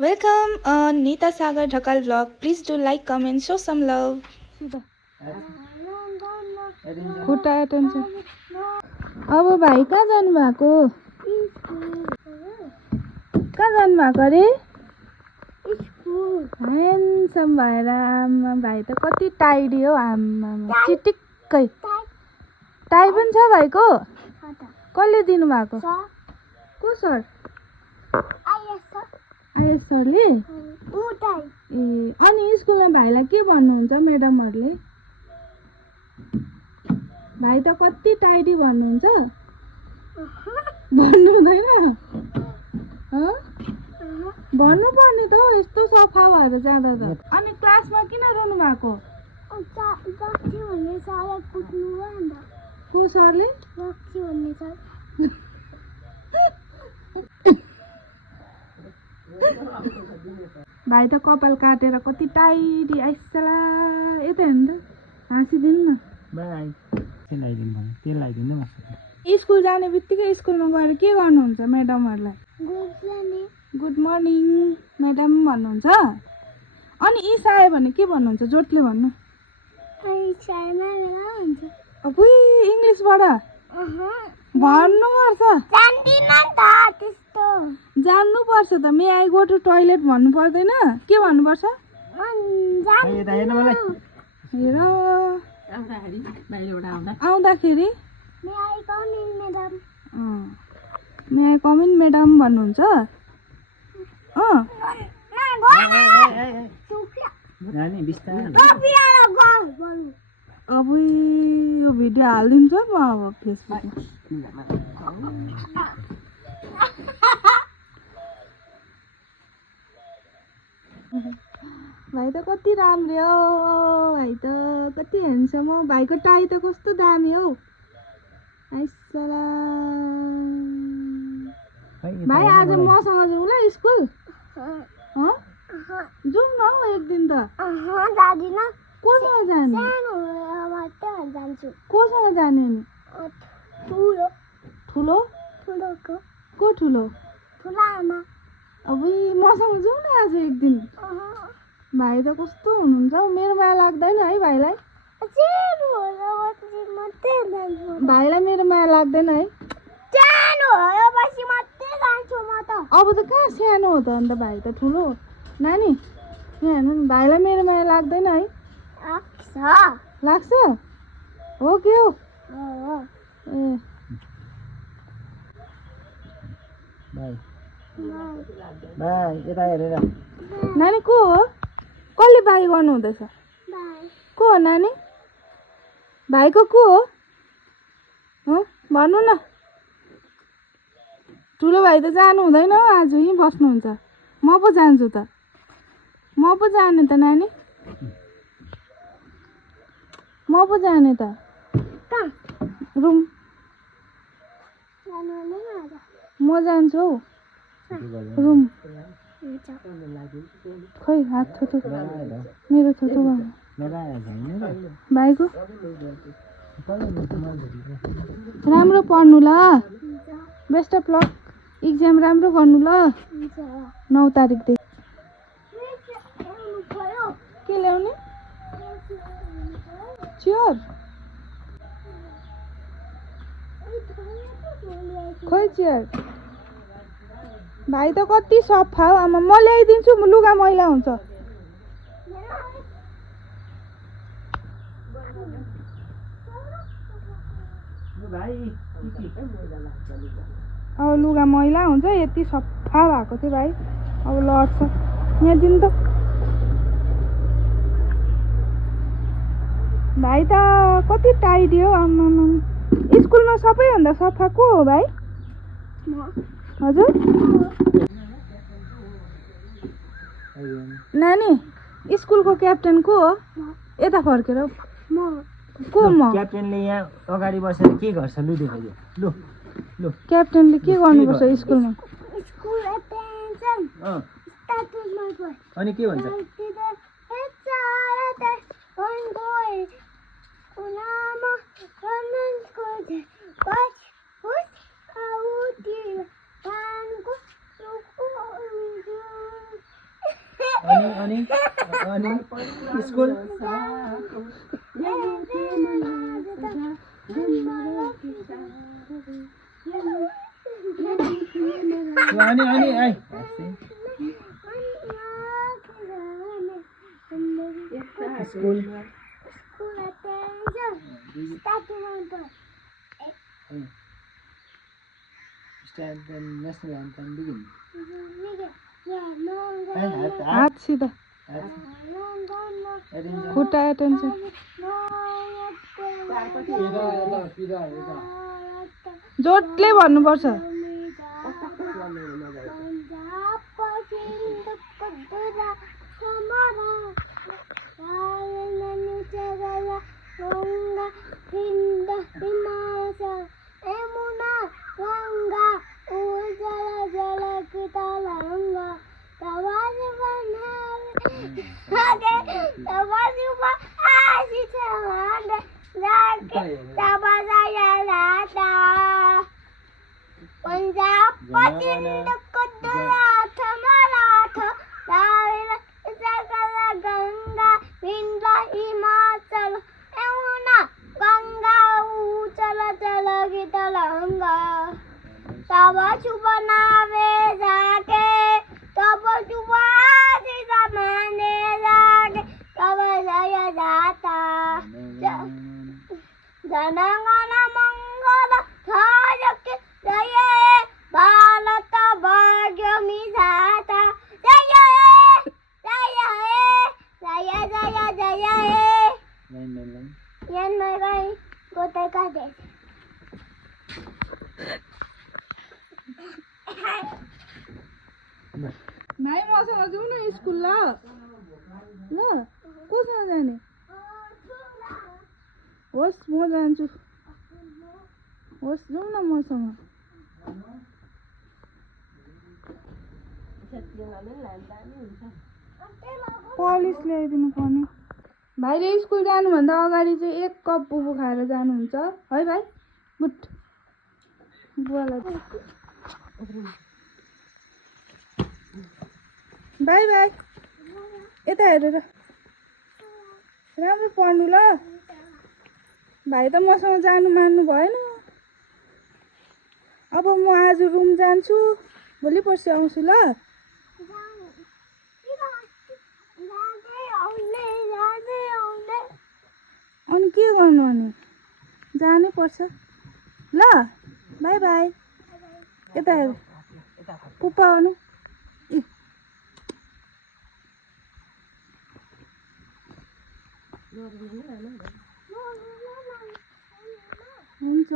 Welcome on Nita Sagar Dhakal vlog. Please do like, comment, show some love. खुट्टा tension अब भाइ कहाँ जानु भएको अरे ह्यान्डसम भएर आमा भाइ त कति टाइडी हो आमा चिटिक्कै टाइ पनि छ भाइको कसले दिनु भएको को सर आइएस सरले ए अनि स्कुलमा भाइलाई के भन्नुहुन्छ म्याडमहरूले भाइ त कति टाइडी भन्नुहुन्छ भन्नु हुँदैन भन्नु पर्ने त हो यस्तो सफा भएर जाँदा त अनि क्लासमा किन रोनु भएको को सरले भाइ त कपाल काटेर कति टाइडी आइसला यता हेर्नु त हाँसिदिनु न स्कुल जाने बित्तिकै स्कुलमा गएर के गर्नुहुन्छ म्याडमहरूलाई गुड मर्निङ म्याडम भन्नुहुन्छ अनि इस आयो भने के भन्नुहुन्छ जोडले भन्नु अब इङ्ग्लिसबाट भन्नुपर्छ जान्नुपर्छ त मे आई गो टु टोइलेट भन्नु पर्दैन के भन्नुपर्छ हेर आउँदाखेरि मे आई कम इन म्याडम भन्नुहुन्छ अब यो भिडियो हालिदिन्छ म अब फेसबुकमा भाइ त कति राम्रो हो भाइ त कति ह्यान्डसम हो भाइको टाई त कस्तो दामी हौ आइसला भाइ आज मसँग जाउँ ल स्कुल जाउँ न हौ एक दिन त कोसँग जाने कोसँग जाने नि ठुलो को ठुलो अब मसँग जाउँ न आज एक दिन भाइ त कस्तो हुनुहुन्छ हौ मेरो माया लाग्दैन है भाइलाई मेरो माया लाग्दैन है अब त कहाँ सानो हो त अन्त भाइ त ठुलो नानी यहाँ हेर्नु नि भाइलाई मेरो माया लाग्दैन है लाग्छ हो के हो ए नानी को हो कसले भाइ गर्नु हुँदैछ को हो नानी भाइको को हो भन्नु न ठुलो भाइ त जानु हुँदैन आज यहीँ बस्नुहुन्छ म पो जान्छु त म पो जाने त नानी म पो जाने त रुम म जान्छु हौ रुम खै हात थुथु मेरो थुथु भाइको राम्रो पढ्नु ल बेस्ट अफ लक इक्जाम राम्रो गर्नु ल 9 तारिकदेखि के ल्याउने चियर खोइ चियर भाइ त कति सफा हो आमा म ल्याइदिन्छु लुगा मैला हुन्छ अब लुगा मैला हुन्छ यति सफा भएको थियो भाइ अब लड्छ यहाँ दिनु त भाइ त कति टाइडी हो आम्मा स्कुलमा सबैभन्दा सफा को हो भाइ हजुर नानी स्कुलको क्याप्टेन को हो यता फर्केर को म क्याप्टेनले यहाँ अगाडि बसेर के गर्छ लु देखाइदियो लु लु क्याप्टेनले के गर्नुपर्छ स्कुलमा अनि के भन्छ अनि स्कुल अनि I school Stand the national anthem begin. हात सिधा खुट्टा एटेन्सन जोडले भन्नुपर्छ जनगण मंगल धारक जय भारत भाग्य विधाता जय जय जय जय जय यन मैं गोते का दे भाइ मसँग जाउँ न स्कुल ल कोसँग जाने होस् म जान्छु होस् जाउँ न मसँग पलिस ल्याइदिनु पर्ने भाइले स्कुल जानुभन्दा अगाडि चाहिँ 1 कप बुबु खाएर जानुहुन्छ है भाइ गुड बुवालाई बाई बाई यता हेरेर राम्रो पढ्नु ल भाइ त मसँग जानु मान्नु भएन अब म आज रुम जान्छु भोलि पर्सि आउँछु ल अनि के गर्नु अनि जानै पर्छ ल बाई बाई यता हेर पुप्पा गर्नु हुन्छ